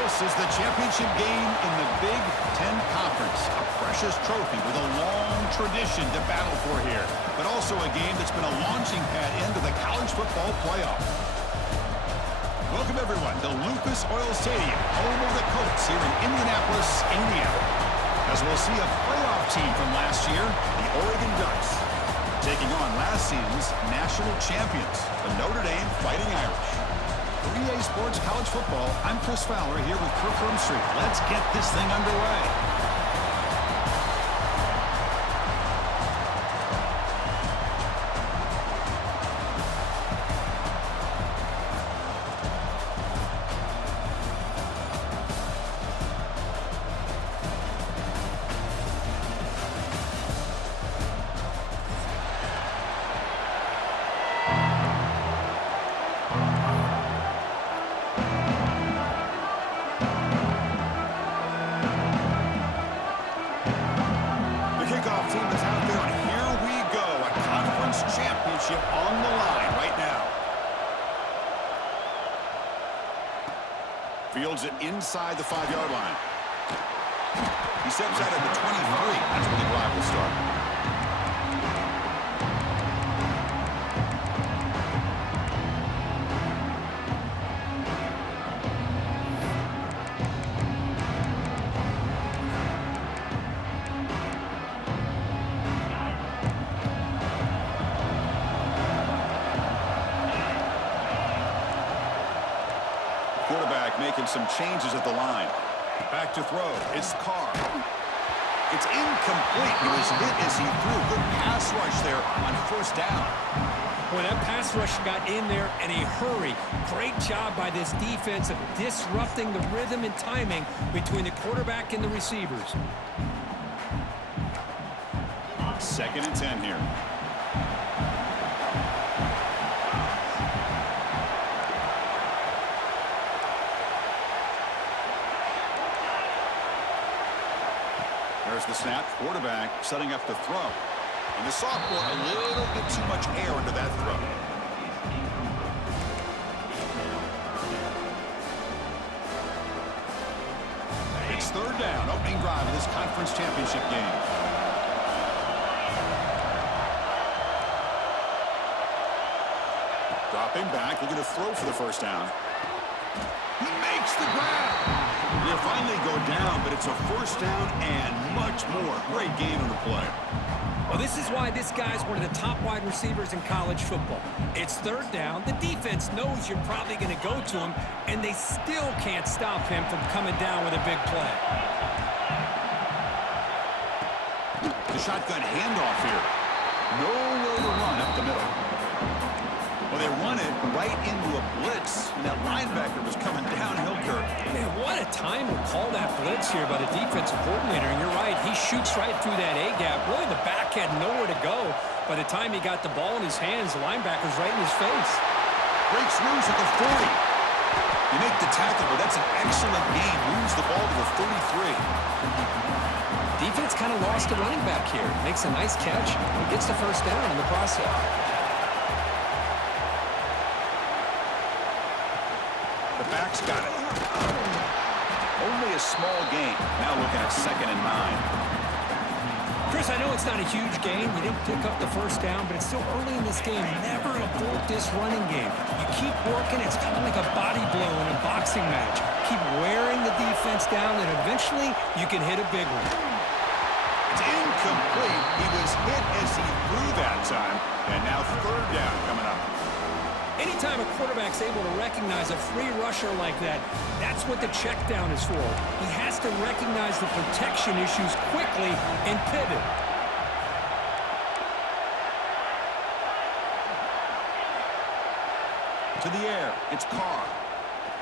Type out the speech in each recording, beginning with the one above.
This is the championship game in the Big Ten Conference. A precious trophy with a long tradition to battle for here, but also a game that's been a launching pad into the college football playoff. Welcome, everyone, to Lucas Oil Stadium, home of the Colts here in Indianapolis, Indiana. As we'll see a playoff team from last year, the Oregon Ducks, taking on last season's national champions, the Notre Dame Fighting Irish. 3A Sports College Football, I'm Chris Fowler here with Kirk Street. Let's get this thing underway. Team is out there, and here we go. A conference championship on the line right now. Fields it inside the 5-yard line. He steps out at the 23. That's where the drive will start. Quarterback making some changes at the line. Back to throw. It's Carr. It's incomplete. He was hit as he threw. Good pass rush there on first down. When that pass rush got in there in a hurry, great job by this defense of disrupting the rhythm and timing between the quarterback and the receivers. 2nd and 10 here. There's the snap. Quarterback setting up the throw. And the sophomore, a little bit too much air into that throw. It's 3rd down, opening drive of this conference championship game. Dropping back, looking to throw for the first down. He makes the grab. They'll finally go down, but it's a first down and much more. Great game on the play. Well, this is why this guy's one of the top wide receivers in college football. It's 3rd down. The defense knows you're probably going to go to him, and they still can't stop him from coming down with a big play. The shotgun handoff here. Nowhere to run up the middle. Well, they run it right into a blitz, and that linebacker was coming downhill, Kirk. Man, what a time to call that blitz here by the defensive coordinator. And you're right, he shoots right through that A-gap. Really, the back had nowhere to go. By the time he got the ball in his hands, the linebacker's right in his face. Breaks loose at the 40. You make the tackle, but that's an excellent game. Moves the ball to the 33. Defense kind of lost a running back here. Makes a nice catch and gets the first down in the process. The back's got it. Only a small gain. Now looking at 2nd and 9. Chris, I know it's not a huge game. You didn't pick up the first down, but it's still early in this game. Never abort this running game. You keep working. It's kind of like a body blow in a boxing match. Keep wearing the defense down, and eventually you can hit a big one. It's incomplete. He was hit as he threw that time. And now 3rd down coming up. Anytime a quarterback's able to recognize a free rusher like that, that's what the check down is for. He has to recognize the protection issues quickly and pivot. To the air, it's Carr.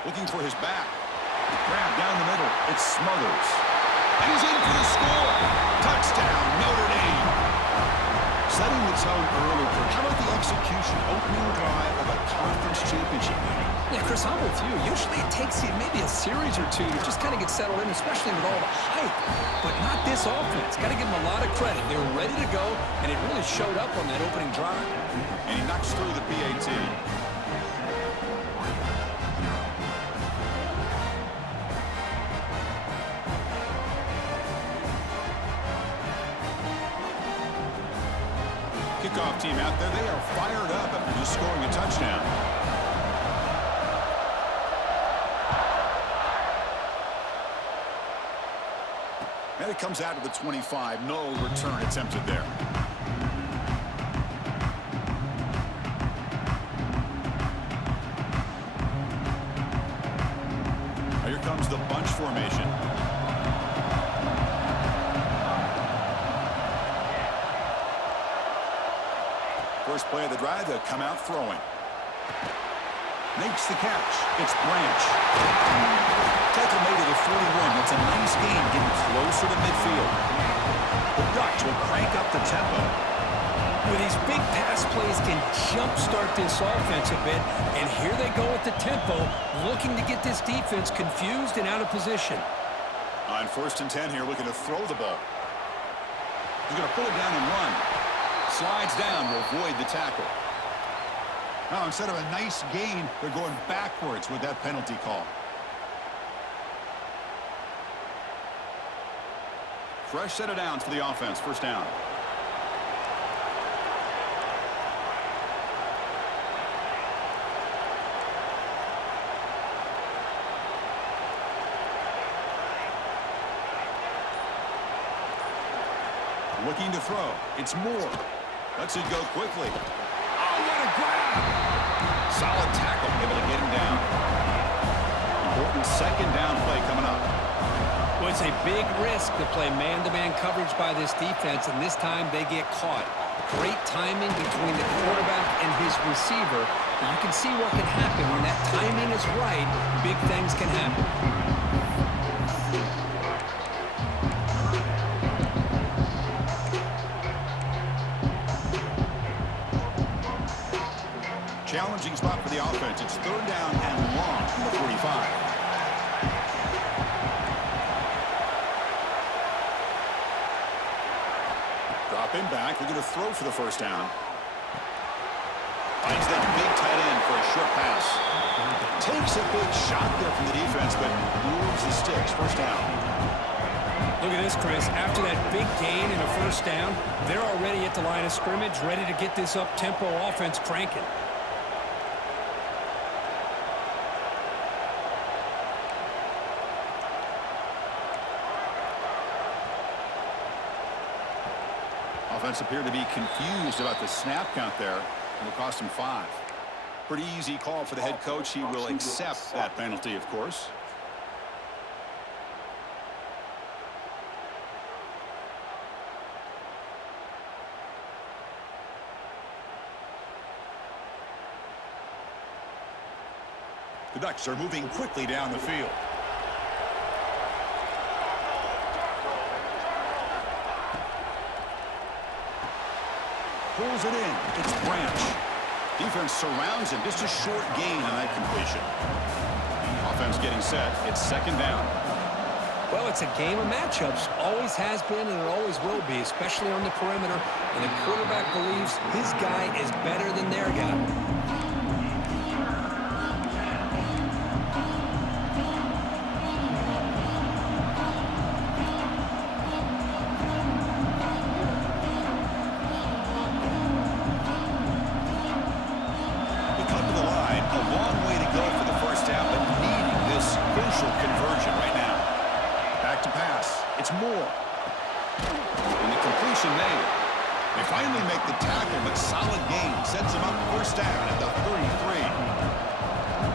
Looking for his back. Grab down the middle, it's Smothers. And he's in for the score. Touchdown, Notre Dame. Setting the tone early. How about the execution, opening drive of a conference championship game? Yeah, Chris, I'm with you. Usually it takes you maybe a series or two to just kind of get settled in, especially with all the hype. But not this offense. Got to give them a lot of credit. They were ready to go, and it really showed up on that opening drive. And he knocks through the PAT. Kickoff team out there, they are fired up after just scoring a touchdown. And it comes out to the 25. No return attempted there. Here comes the bunch formation. First play of the drive, they'll come out throwing. Makes the catch. It's Branch. Tackle made at the 41. That's a nice gain, getting closer to midfield. The Ducks will crank up the tempo. With these big pass plays can jumpstart this offense a bit, and here they go with the tempo, looking to get this defense confused and out of position. On 1st and 10 here, looking to throw the ball. He's going to pull it down and run. Slides down to avoid the tackle. Now, instead of a nice gain, they're going backwards with that penalty call. Fresh set of downs for the offense. First down. Looking to throw. It's Moore. Lets it go quickly. Oh, what a grab! Solid tackle, able to get him down. Important second down play coming up. Well, it's a big risk to play man-to-man coverage by this defense, and this time they get caught. Great timing between the quarterback and his receiver. And you can see what can happen when that timing is right. Big things can happen. Challenging spot for the offense. It's 3rd down and long from the 45. Drop him back. They're going to throw for the first down. Finds that big tight end for a short pass. Takes a big shot there from the defense, but moves the sticks. First down. Look at this, Chris. After that big gain and a first down, they're already at the line of scrimmage, ready to get this up-tempo offense cranking. Offense appeared to be confused about the snap count there. It'll cost him 5. Pretty easy call for the head coach. He will accept that penalty, of course. The Ducks are moving quickly down the field. Pulls it in. It's Branch. Defense surrounds him. Just a short gain on that completion. Offense getting set. It's 2nd down. Well, it's a game of matchups. Always has been and it always will be, especially on the perimeter. And the quarterback believes his guy is better than their guy. It's Moore. And the completion made. They finally make the tackle, but solid gain. Sets them up first down at the 33.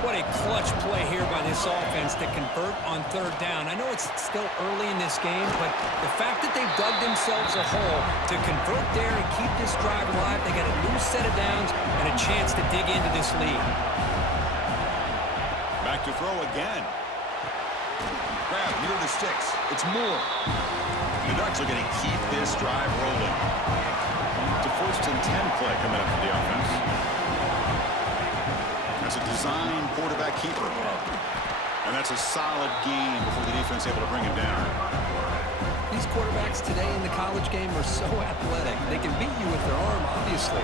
What a clutch play here by this offense to convert on 3rd down. I know it's still early in this game, but the fact that they've dug themselves a hole to convert there and keep this drive alive, they got a new set of downs and a chance to dig into this lead. Back to throw again. Grab near the sticks. It's Moore. The Ducks are going to keep this drive rolling. It's a 1st and 10 play coming up for the offense. That's a design quarterback keeper. And that's a solid gain before the defense able to bring him down. These quarterbacks today in the college game are so athletic. They can beat you with their arm, obviously.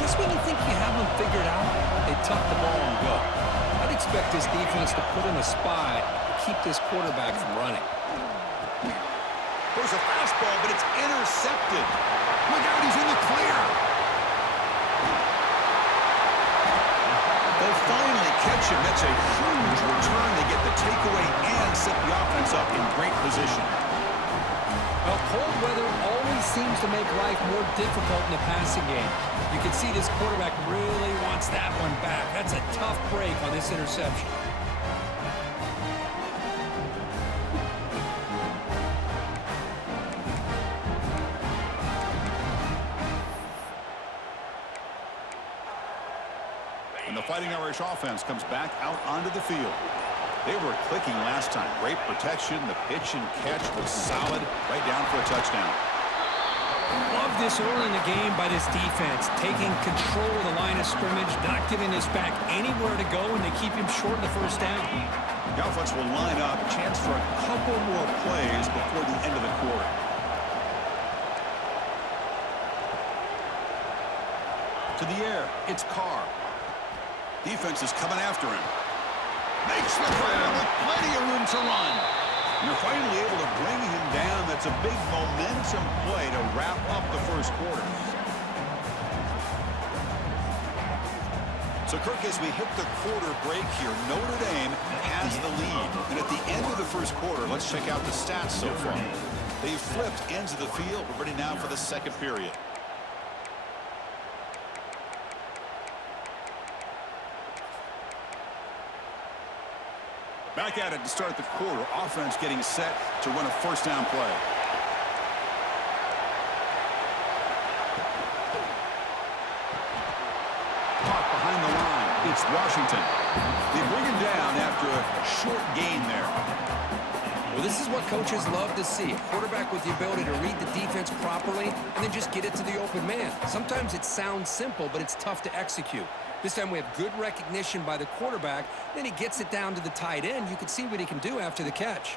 Just when you think you have them figured out, they tuck the ball and go. I'd expect this defense to put in a spy to keep this quarterback from running. There's a fastball, but it's intercepted. Look out, he's in the clear. They'll finally catch him. That's a huge return. They get the takeaway and set the offense up in great position. Well, cold weather always seems to make life more difficult in the passing game. You can see this quarterback really wants that one back. That's a tough break on this interception. And the Fighting Irish offense comes back out onto the field. They were clicking last time. Great protection. The pitch and catch was solid. Right down for a touchdown. Love this early in the game by this defense. Taking control of the line of scrimmage, not giving this back anywhere to go, and they keep him short of the first down. The offense will line up. A chance for a couple more plays before the end of the quarter. To the air. It's Carr. Defense is coming after him. Makes the grab with plenty of room to run. And they're finally able to bring him down. That's a big momentum play to wrap up the first quarter. So, Kirk, as we hit the quarter break here, Notre Dame has the lead. And at the end of the first quarter, let's check out the stats so far. They've flipped ends of the field. We're ready now for the second period. Back at it to start the quarter. Offense getting set to run a first down play. Caught behind the line. It's Washington. They bring him down after a short gain there. Well, this is what coaches love to see. A quarterback with the ability to read the defense properly and then just get it to the open man. Sometimes it sounds simple, but it's tough to execute. This time we have good recognition by the quarterback. Then he gets it down to the tight end. You can see what he can do after the catch.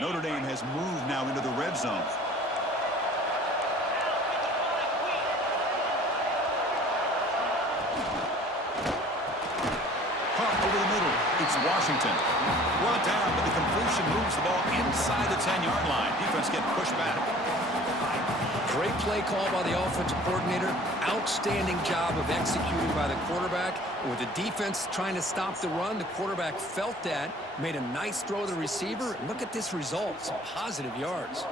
Notre Dame has moved now into the red zone. Caught over the middle. It's Washington. Brought down, but the completion moves the ball inside the 10-yard line. Defense getting pushed back. Great play call by the offensive coordinator. Outstanding job of executing by the quarterback. With the defense trying to stop the run, the quarterback felt that, made a nice throw to the receiver. And look at this result. Some positive yards.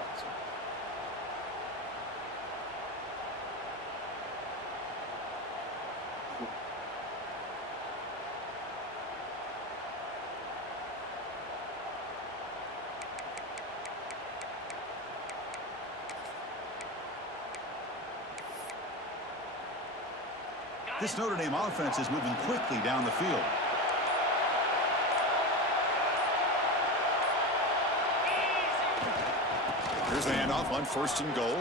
This Notre Dame offense is moving quickly down the field. Here's the handoff on first and goal.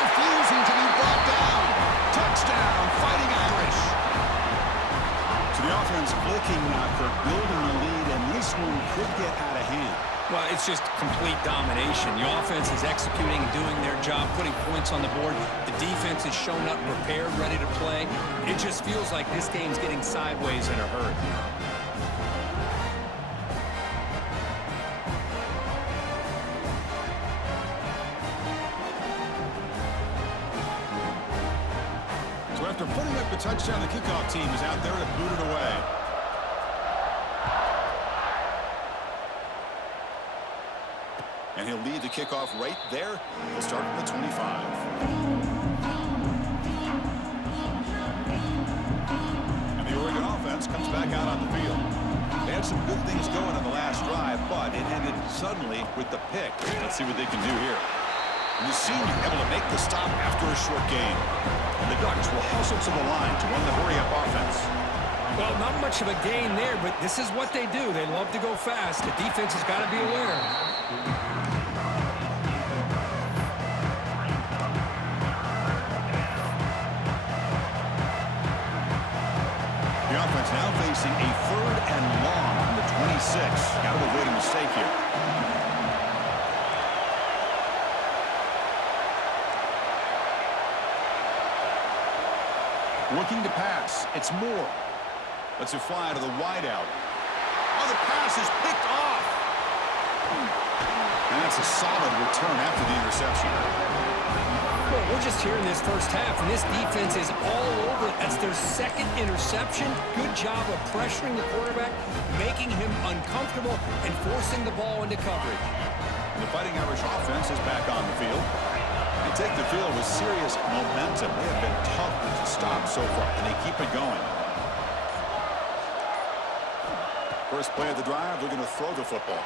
Refusing to be brought down. Touchdown, Fighting Irish. So the offense clicking now for building the lead, and this one could get out of hand. Well, it's just complete domination. The offense is executing and doing their job, putting points on the board. The defense has shown up prepared, ready to play. It just feels like this game's getting sideways in a hurry. So after putting up the touchdown, the kickoff team is out there to boot it away. And he'll lead the kickoff right there. He'll start from the 25. And the Oregon offense comes back out on the field. They had some good things going on the last drive, but it ended suddenly with the pick. Let's see what they can do here. And the senior able to make the stop after a short gain. And the Ducks will hustle to the line to run the hurry-up offense. Well, not much of a gain there, but this is what they do. They love to go fast. The defense has got to be aware. The offense now facing a third and long from the 26. Got to avoid a mistake here. Looking to pass. It's Moore. Lets it fly to the wideout. Oh, the pass is picked off. And that's a solid return after the interception. Well, we're just here in this first half, and this defense is all over it. That's their second interception. Good job of pressuring the quarterback, making him uncomfortable, and forcing the ball into coverage. The Fighting Irish offense is back on the field. They take the field with serious momentum. They have been tough to stop so far, and they keep it going. First play of the drive, they're going to throw the football.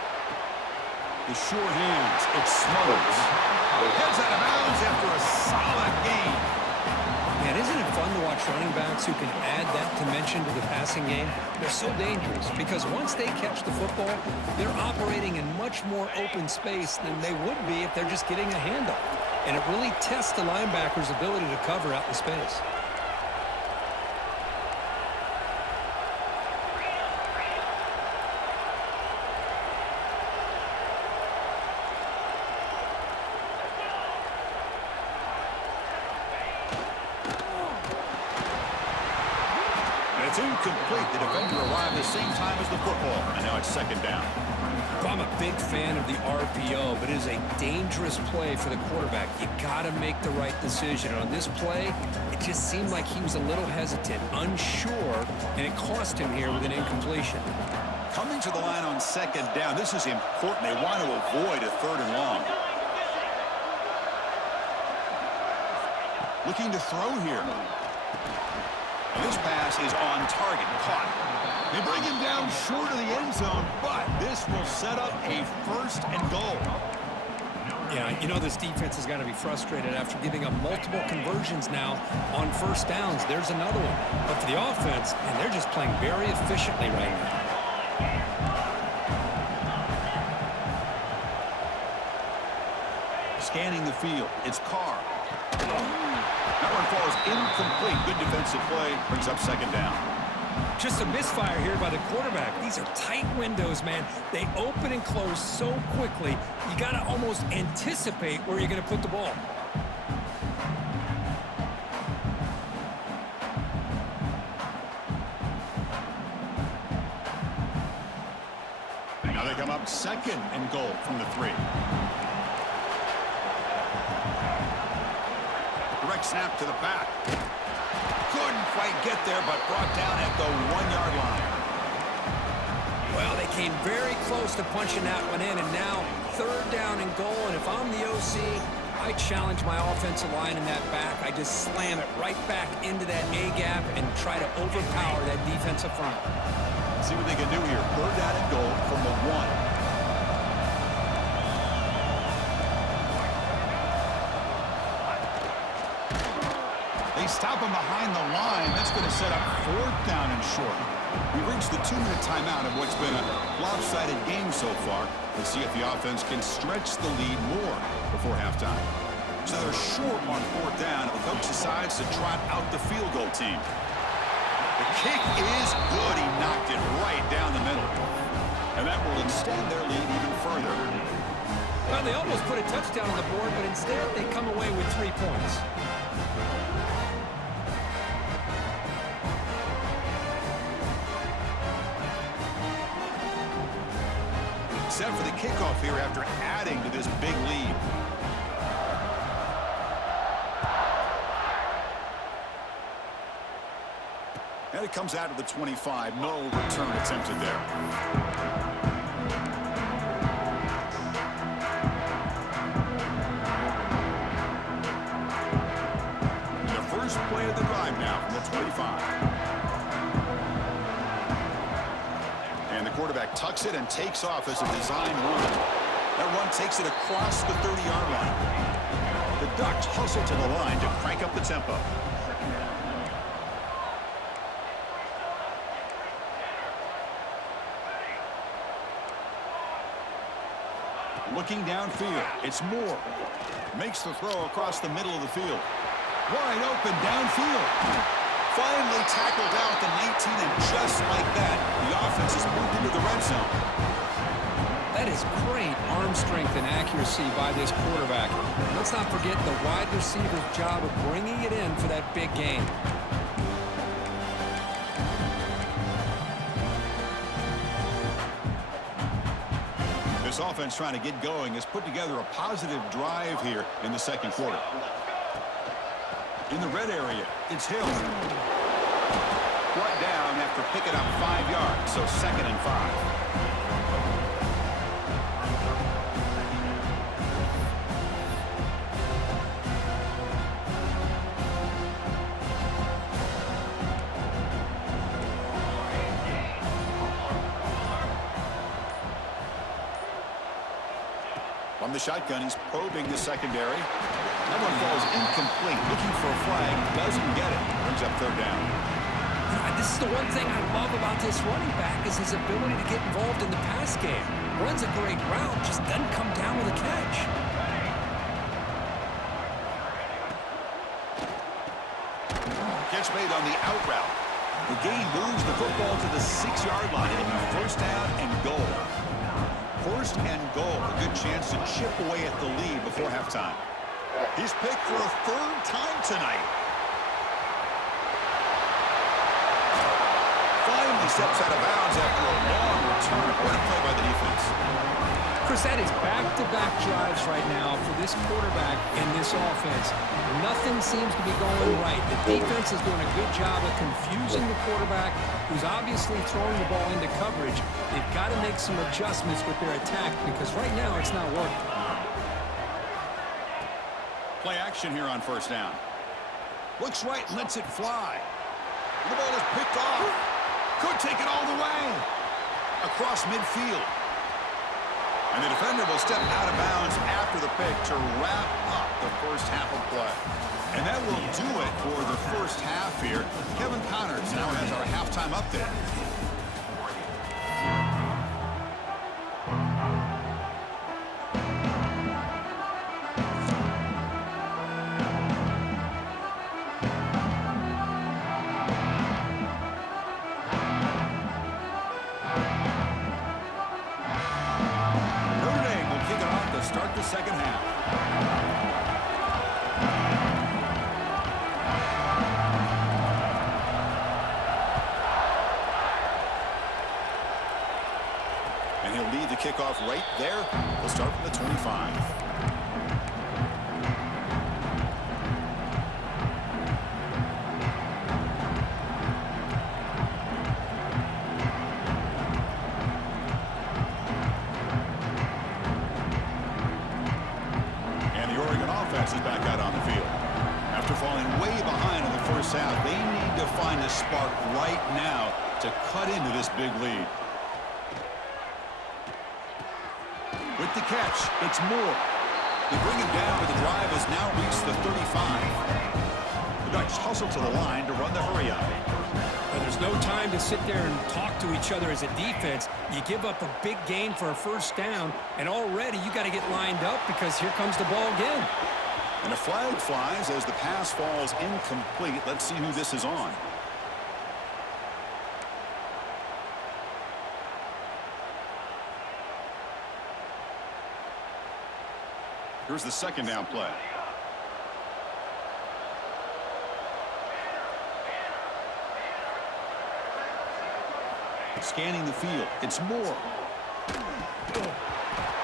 The sure hands, it's Smothers. Heads out of bounds after a solid gain. Man, isn't it fun to watch running backs who can add that dimension to the passing game? They're so dangerous because once they catch the football, they're operating in much more open space than they would be if they're just getting a handoff. And it really tests the linebacker's ability to cover out in space. It's incomplete. The defender arrived the same time as the football, and now it's second down. I'm a big fan of the RPO, but it is a dangerous play for the quarterback. You got to make the right decision. And on this play, it just seemed like he was a little hesitant, unsure, and it cost him here with an incompletion. Coming to the line on second down, this is important. They want to avoid a third and long. Looking to throw here. And this pass is on target, caught. They bring him down short of the end zone, but this will set up a first and goal. Yeah, you know this defense has got to be frustrated after giving up multiple conversions now on first downs. There's another one. But for the offense, and they're just playing very efficiently right now. Scanning the field, it's Carr. That one falls incomplete. Good defensive play. Brings up second down. Just a misfire here by the quarterback. These are tight windows, man. They open and close so quickly, you got to almost anticipate where you're going to put the ball. Now they come up second and goal from the 3. Direct snap to the back. Couldn't quite get there, but brought down at the 1-yard line. Well, they came very close to punching that one in, and now third down and goal. And if I'm the OC, I challenge my offensive line in that back. I just slam it right back into that A-gap and try to overpower that defensive front. See what they can do here. Third down and goal from the 1. They stop him behind the line. That's going to set up fourth down and short. We reached the 2-minute timeout of what's been a lopsided game so far. Let's see if the offense can stretch the lead more before halftime. So they're short on fourth down. The coach decides to trot out the field goal team. The kick is good. He knocked it right down the middle. And that will extend their lead even further. Well, they almost put a touchdown on the board, but instead they come away with 3 points. Set for the kickoff here after adding to this big lead. And it comes out of the 25. No return attempted there. The first play of the drive now from the 25. And the quarterback tucks it and takes off as a design run. That run takes it across the 30-yard line. The Ducks hustle to the line to crank up the tempo. Looking downfield, it's Moore. Makes the throw across the middle of the field. Wide open downfield. Finally tackled down at the 19, and just like that, the offense has moved into the red zone. That is great arm strength and accuracy by this quarterback. Let's not forget the wide receiver's job of bringing it in for that big game. The This offense trying to get going has put together a positive drive here in the second quarter. In the red area, it's Hill. Brought down after picking up 5 yards, so 2nd and 5. From the shotgun, he's probing the secondary. That one falls incomplete. Looking for a flag, doesn't get it. Brings up 3rd down. This is the one thing I love about this running back is his ability to get involved in the pass game. Runs a great route, just doesn't come down with a catch. Catch made on the out route. The gain moves the football to the 6-yard line. It'll be 1st down and goal. 1st and goal. A good chance to chip away at the lead before halftime. He's picked for a 3rd time tonight. Finally steps out of bounds after a long return. What a play by the defense. Chris, that is back-to-back drives right now for this quarterback and this offense. Nothing seems to be going right. The defense is doing a good job of confusing the quarterback, who's obviously throwing the ball into coverage. They've got to make some adjustments with their attack because right now it's not working. Play action here on 1st down. Looks right, lets it fly. The ball is picked off. Could take it all the way. Across midfield. And the defender will step out of bounds after the pick to wrap up the 1st half of play. And that will do it for the 1st half here. Kevin Connors now has our halftime update. Start the 2nd half. And he'll lead the kickoff right there. We'll start from the 25. Is back out on the field. After falling way behind in the 1st half, they need to find a spark right now to cut into this big lead. With the catch, it's Moore. They bring him down, but the drive has now reached the 35. The Ducks hustle to the line to run the hurry up. But there's no time to sit there and talk to each other as a defense. You give up a big gain for a 1st down, and already you got to get lined up because here comes the ball again. And a flag flies as the pass falls incomplete. Let's see who this is on. Here's the 2nd down play. Scanning the field. It's Moore.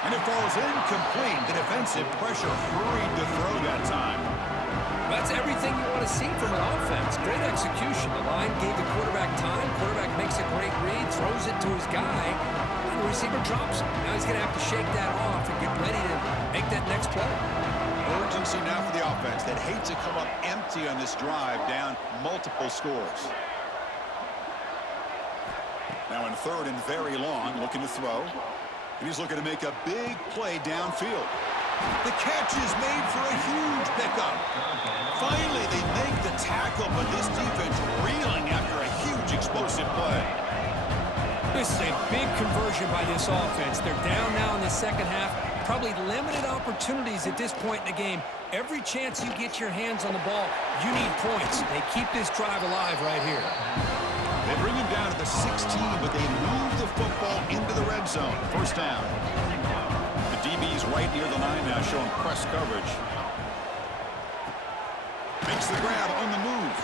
And it falls incomplete. The defensive pressure hurried to throw that time. That's everything you want to see from an offense. Great execution. The line gave the quarterback time. Quarterback makes a great read, throws it to his guy, and the receiver drops it. Now he's going to have to shake that off and get ready to make that next play. Urgency now for the offense that hate to come up empty on this drive, down multiple scores. Now in 3rd and very long, looking to throw. And he's looking to make a big play downfield. The catch is made for a huge pickup. Finally, they make the tackle, but this defense reeling after a huge explosive play. This is a big conversion by this offense. They're down now in the 2nd half. Probably limited opportunities at this point in the game. Every chance you get your hands on the ball, you need points. They keep this drive alive right here. They bring him down to the 16, but they move the football into the red zone. 1st down. The DB's right near the line now, showing press coverage. Makes the grab on the move.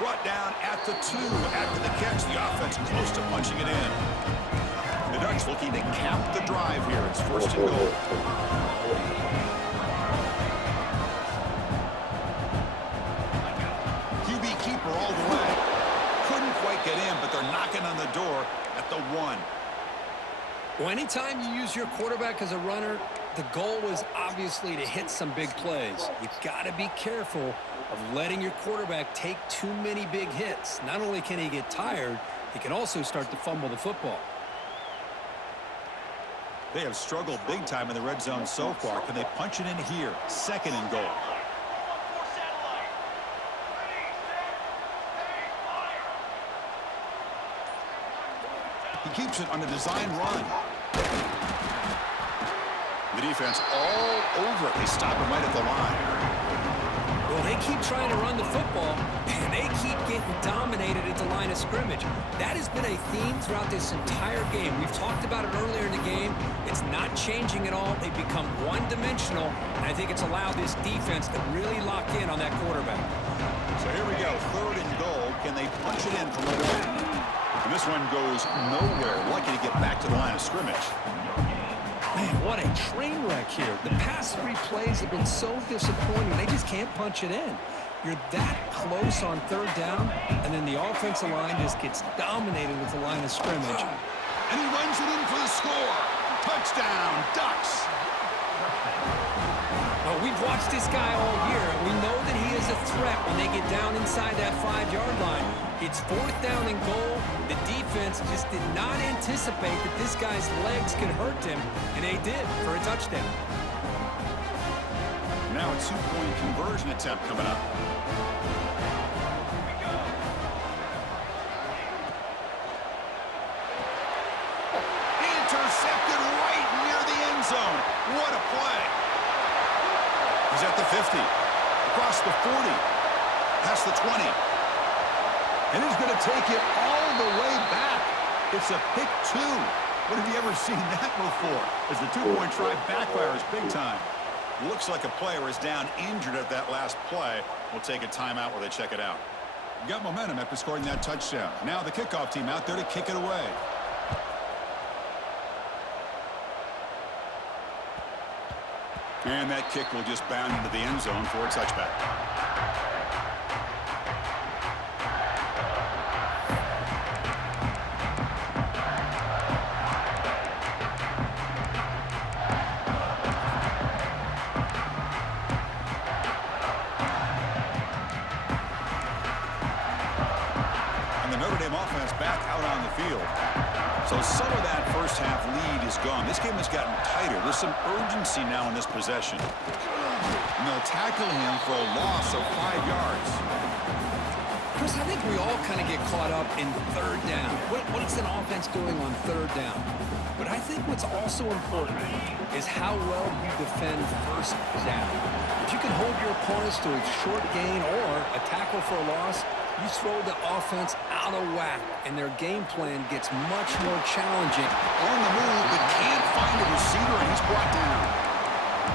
Brought down at the 2 after the catch. The offense close to punching it in. The Ducks looking to cap the drive here. It's first and goal. QB keeper all the way. Couldn't quite get in, but they're knocking on the door at the 1. Well, anytime you use your quarterback as a runner, the goal is obviously to hit some big plays. You've got to be careful of letting your quarterback take too many big hits. Not only can he get tired, he can also start to fumble the football. They have struggled big time in the red zone so far. Can they punch it in here? Second and goal. He keeps it on a design run. The defense all over it. They stop him right at the line. Well, they keep trying to run the football, and they keep getting dominated at the line of scrimmage. That has been a theme throughout this entire game. We've talked about it earlier in the game. It's not changing at all. They've become one-dimensional, and I think it's allowed this defense to really lock in on that quarterback. So here we go, third and goal. Can they punch it in from right away? And this one goes nowhere. Lucky to get back to the line of scrimmage. Man, what a train wreck here. The past 3 plays have been so disappointing. They just can't punch it in. You're that close on third down, and then the offensive line just gets dominated with the line of scrimmage. And he runs it in for the score. Touchdown, Ducks. Well, we've watched this guy all year, and we know that he is a threat when they get down inside that 5-yard line. It's fourth down and goal. The defense just did not anticipate that this guy's legs could hurt him, and they did for a touchdown. Now a 2-point conversion attempt coming up. Intercepted right near the end zone. What a play. He's at the 50, across the 40, past the 20. And he's going to take it all the way back. It's a pick 2. When have you ever seen that before? As the 2-point try backfires big time. Looks like a player is down injured at that last play. We'll take a timeout while they check it out. Got momentum after scoring that touchdown. Now the kickoff team out there to kick it away. And that kick will just bound into the end zone for a touchback. Notre Dame offense back out on the field. So some of that first half lead is gone. This game has gotten tighter. There's some urgency now in this possession. And they'll tackle him for a loss of 5 yards. Chris, I think we all kind of get caught up in third down. What's an offense doing on third down? But I think what's also important is how well you defend first down. If you can hold your opponents to a short gain or a tackle for a loss, you throw the offense out of whack, and their game plan gets much more challenging. On the move, but can't find a receiver, and he's brought down.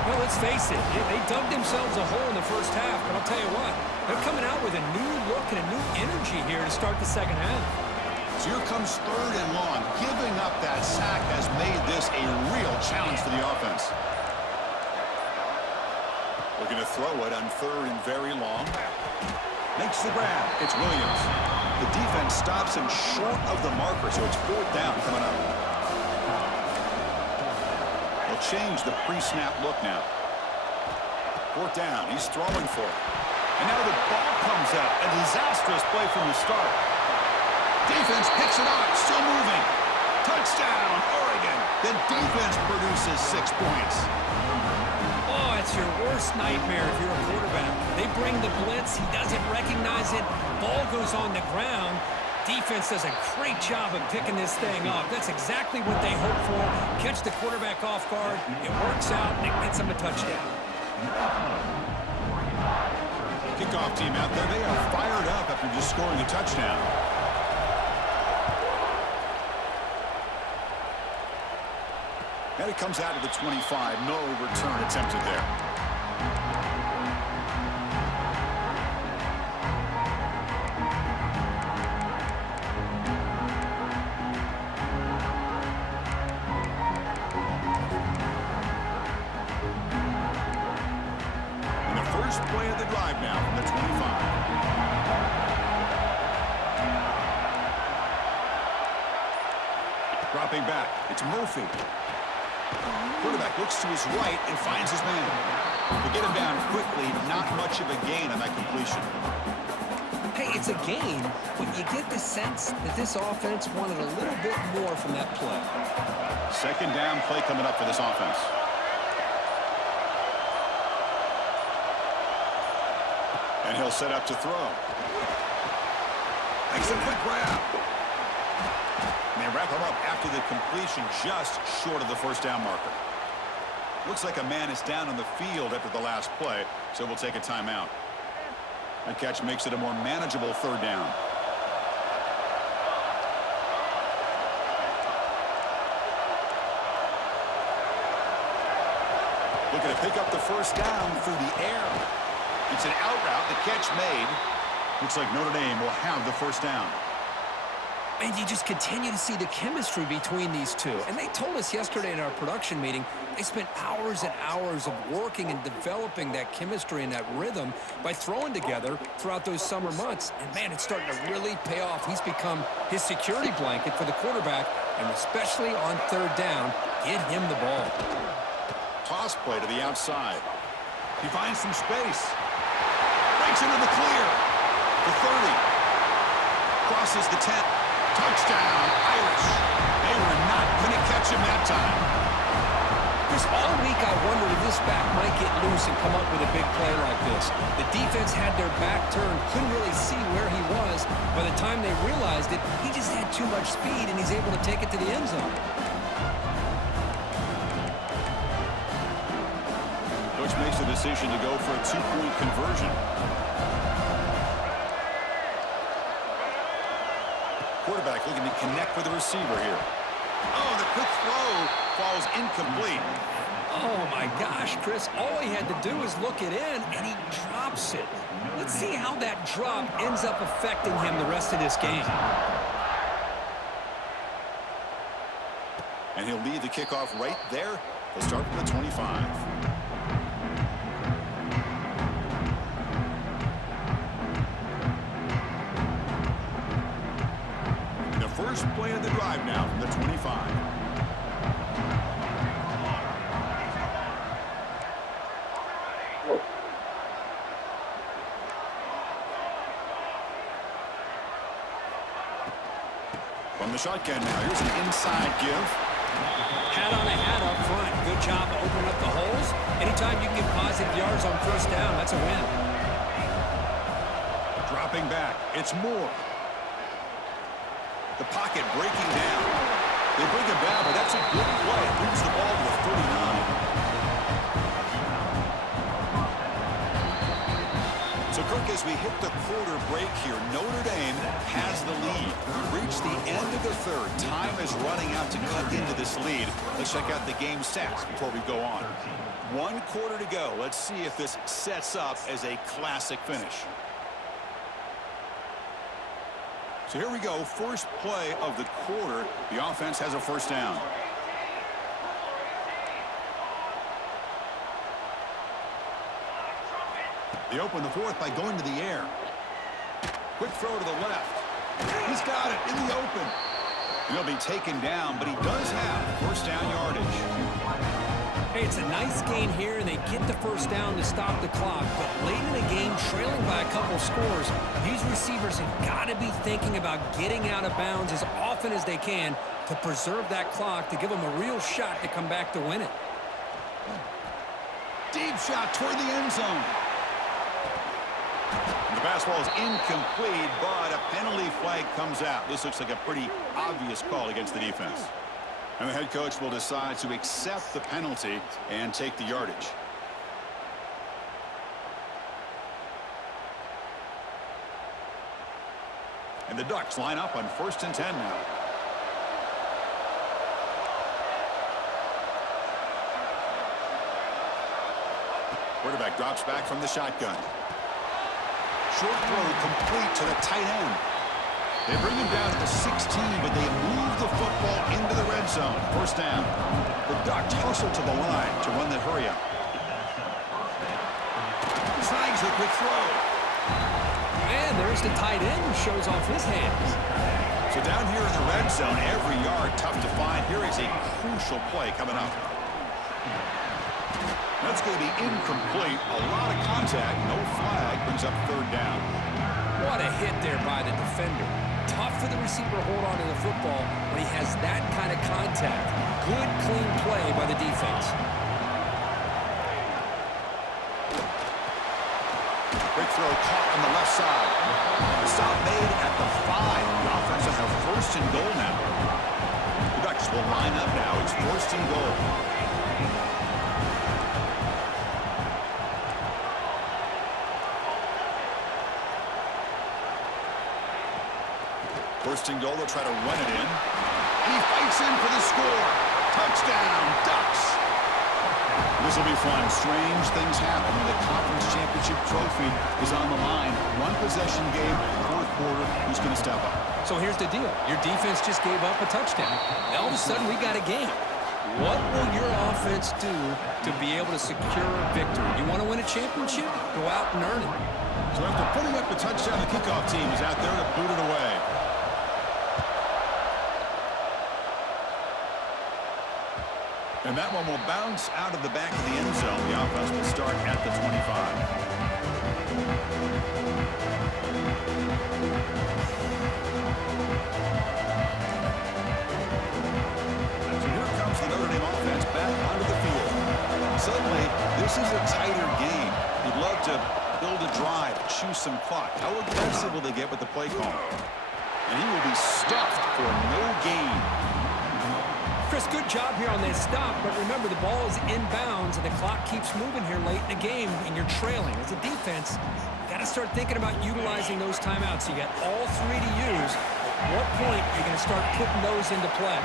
Well, let's face it, they dug themselves a hole in the first half, but I'll tell you what, they're coming out with a new look and a new energy here to start the second half. So here comes third and long. Giving up that sack has made this a real challenge for the offense. Looking to throw it on third and very long. Makes the grab. It's Williams. The defense stops him short of the marker, so it's fourth down coming up. They'll change the pre-snap look now. Fourth down. He's throwing for it. And now the ball comes up. A disastrous play from the start. Defense picks it up. Still moving. Touchdown, Oregon. The defense produces 6 points. Oh, it's your worst nightmare if you're a quarterback. They bring the blitz. He doesn't recognize it. Ball goes on the ground. Defense does a great job of picking this thing up. That's exactly what they hope for. Catch the quarterback off guard. It works out, and it gets him a touchdown. Kickoff team out there. They are fired up after just scoring a touchdown. And it comes out to the 25. No return attempted there. of the drive now from the 25. Dropping back, it's Murphy. Quarterback looks to his right and finds his man. To get him down quickly, not much of a gain on that completion. Hey, it's a gain, but you get the sense that this offense wanted a little bit more from that play. Second down play coming up for this offense. And he'll set up to throw. Makes a quick grab. And they wrap him up after the completion just short of the first down marker. Looks like a man is down on the field after the last play, so we'll take a timeout. That catch makes it a more manageable third down. Looking to pick up the first down through the air. It's an out route, the catch made. Looks like Notre Dame will have the first down. And you just continue to see the chemistry between these two. And they told us yesterday in our production meeting, they spent hours and hours of working and developing that chemistry and that rhythm by throwing together throughout those summer months. And, man, it's starting to really pay off. He's become his security blanket for the quarterback, and especially on third down, get him the ball. Toss play to the outside. He finds some space. Breaks into the clear. The 30. Crosses the 10. Touchdown, Irish. They were not going to catch him that time. Chris, all week I wondered if this back might get loose and come up with a big play like this. The defense had their back turned, couldn't really see where he was. By the time they realized it, he just had too much speed, and he's able to take it to the end zone. Coach makes the decision to go for a two-point conversion. Quarterback looking to connect with the receiver here. Oh, the quick throw falls incomplete. Oh, my gosh, Chris. All he had to do was look it in, and he drops it. Let's see how that drop ends up affecting him the rest of this game. And he'll lead the kickoff right there. They'll start from the 25. First play of the drive now from the 25. From the shotgun now, here's an inside give. Hat on a hat up front. Good job of opening up the holes. Anytime you can get positive yards on first down, that's a win. Dropping back, it's Moore. The pocket breaking down. They bring him down, but that's a good play. It moves the ball to the 39. So, Kirk, as we hit the quarter break here, Notre Dame has the lead. We've reached the end of the third. Time is running out to cut into this lead. Let's check out the game stats before we go on. 1 quarter to go. Let's see if this sets up as a classic finish. So here we go, first play of the quarter. The offense has a first down. They open the fourth by going to the air. Quick throw to the left. He's got it in the open. He'll be taken down, but he does have first down yardage. Hey, it's a nice gain here, and they get the first down to stop the clock. But late in the game, trailing by a couple scores, these receivers have got to be thinking about getting out of bounds as often as they can to preserve that clock, to give them a real shot to come back to win it. Deep shot toward the end zone. The pass ball is incomplete, but a penalty flag comes out. This looks like a pretty obvious call against the defense. And the head coach will decide to accept the penalty and take the yardage. And the Ducks line up on 1st and 10 now. Quarterback drops back from the shotgun. Short throw complete to the tight end. They bring him down to the 16, but they move the football into the red zone. First down. The Ducks hustle to the line to run the hurry up. Flag Here's the quick throw. And there's the tight end who shows off his hands. So down here in the red zone, every yard tough to find. Here is a crucial play coming up. That's going to be incomplete. A lot of contact. No flag. Brings up third down. What a hit there by the defender. Tough for the receiver to hold on to the football when he has that kind of contact. Good, clean play by the defense. Quick throw caught on the left side. The stop made at the 5. The offense will have first and goal now. The Ducks will line up now. It's first and goal. First and goal, they'll try to run it in. And he fights in for the score. Touchdown, Ducks. This will be fun. Strange things happen when the conference championship trophy is on the line. One possession game, fourth quarter. Who's going to step up? So here's the deal. Your defense just gave up a touchdown. Now all of a sudden we got a game. What will your offense do to be able to secure a victory? You want to win a championship? Go out and earn it. So after putting up the touchdown, the kickoff team is out there to boot it away. And that one will bounce out of the back of the end zone. The offense will start at the 25. So here comes the Notre Dame offense back onto the field. Suddenly, this is a tighter game. You'd love to build a drive, choose some clock. How aggressive will they get with the play call? And he will be stuffed for no gain. Chris, good job here on this stop, but remember the ball is inbounds and the clock keeps moving here late in the game and you're trailing. As a defense, you got to start thinking about utilizing those timeouts. You got all 3 to use. At what point are you going to start putting those into play?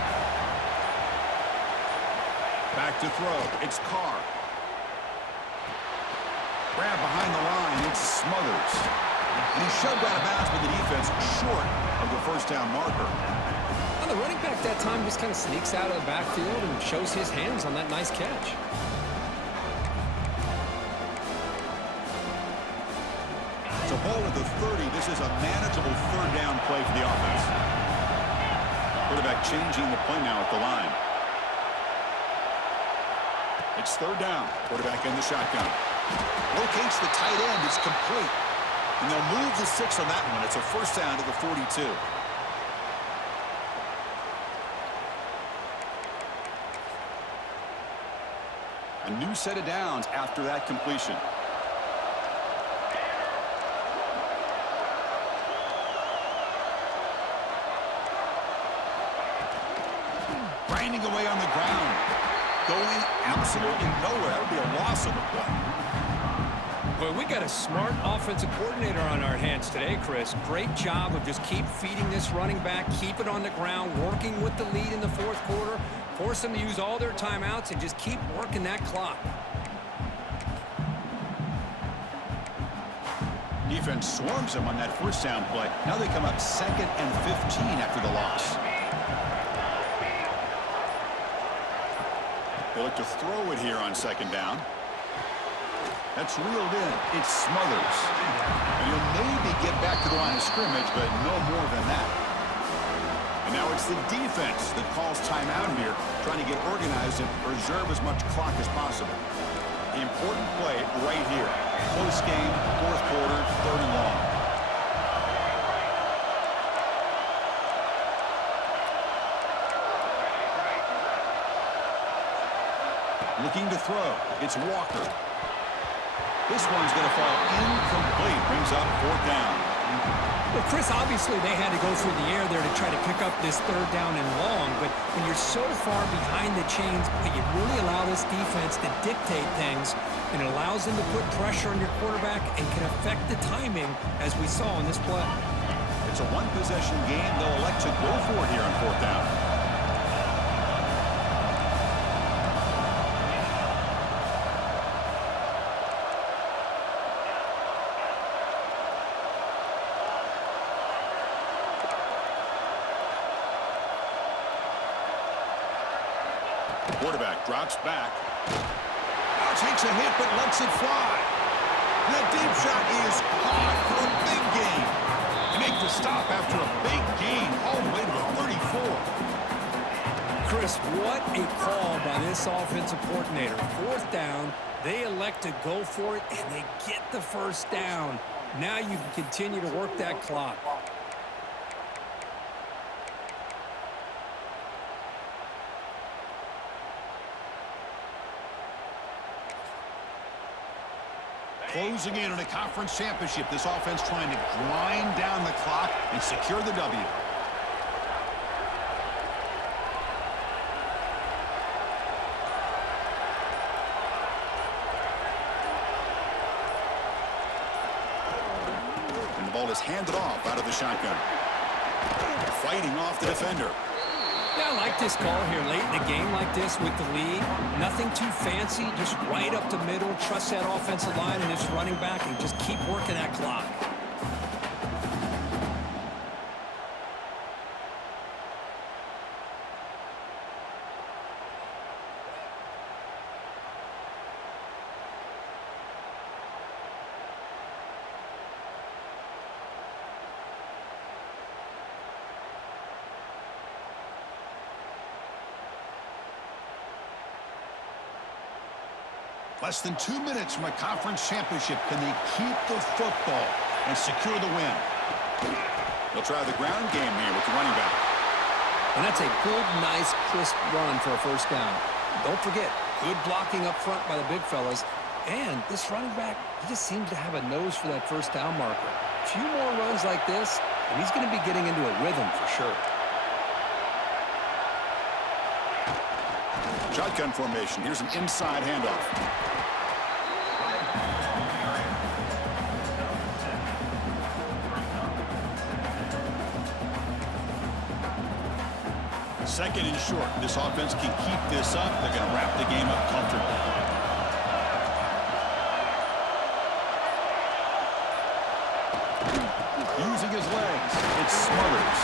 Back to throw. It's Carr. Grab behind the line. It's Smothers. And he's shoved out of bounds with the defense short of the first down marker. Well, the running back that time just kind of sneaks out of the backfield and shows his hands on that nice catch. So ball at the 30. This is a manageable third down play for the offense. Quarterback changing the play now at the line. It's third down. Quarterback in the shotgun. Locates the tight end. It's complete. And they'll move the 6 on that one. It's a first down to the 42. A new set of downs after that completion. Grinding away on the ground. Going absolutely nowhere. That would be a loss of the play. Well, we got a smart offensive coordinator on our hands today, Chris. Great job of just keep feeding this running back, keep it on the ground, working with the lead in the fourth quarter, force them to use all their timeouts, and just keep working that clock. Defense swarms them on that first down play. Now they come up 2nd and 15 after the loss. They look to throw it here on 2nd down. That's reeled in. It's Smothers. And he'll maybe get back to the line of scrimmage, but no more than that. And now it's the defense that calls timeout here, trying to get organized and preserve as much clock as possible. The important play right here. Close game, fourth quarter, 3rd and long. Looking to throw. It's Walker. This one's going to fall incomplete. Brings up 4th down. Well, Chris, obviously they had to go through the air there to try to pick up this 3rd down and long, but when you're so far behind the chains, you really allow this defense to dictate things, and it allows them to put pressure on your quarterback and can affect the timing, as we saw in this play. It's a one-possession game. They'll elect to go for it here on 4th down. Quarterback drops back. Now takes a hit but lets it fly. And that deep shot is caught for a big gain. They make the stop after a big gain all the way to the 34. Chris, what a call by this offensive coordinator. Fourth down, they elect to go for it, and they get the first down. Now you can continue to work that clock. Closing in on a conference championship, this offense trying to grind down the clock and secure the W. And the ball is handed off out of the shotgun. Fighting off the defender. Yeah, I like this call here late in the game like this with the lead. Nothing too fancy, just right up the middle. Trust that offensive line and its running back and just keep working that clock. Less than 2 minutes from a conference championship. Can they keep the football and secure the win? They'll try the ground game here with the running back. And that's a good, nice, crisp run for a first down. Don't forget, good blocking up front by the big fellas. And this running back, he just seems to have a nose for that first down marker. A few more runs like this, and he's going to be getting into a rhythm for sure. Shotgun formation. Here's an inside handoff. Second and short. This offense can keep this up. They're going to wrap the game up comfortably. Using his legs. It smothers.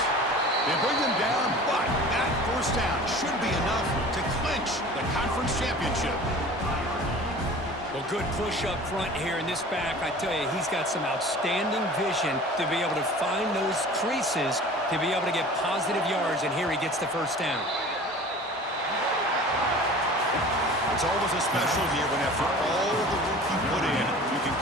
They bring them down, but that first down should be enough to clinch the conference championship. Well, good push up front here in this back. I tell you, he's got some outstanding vision to be able to find those creases, to be able to get positive yards, and here he gets the first down. It's always a special year when after all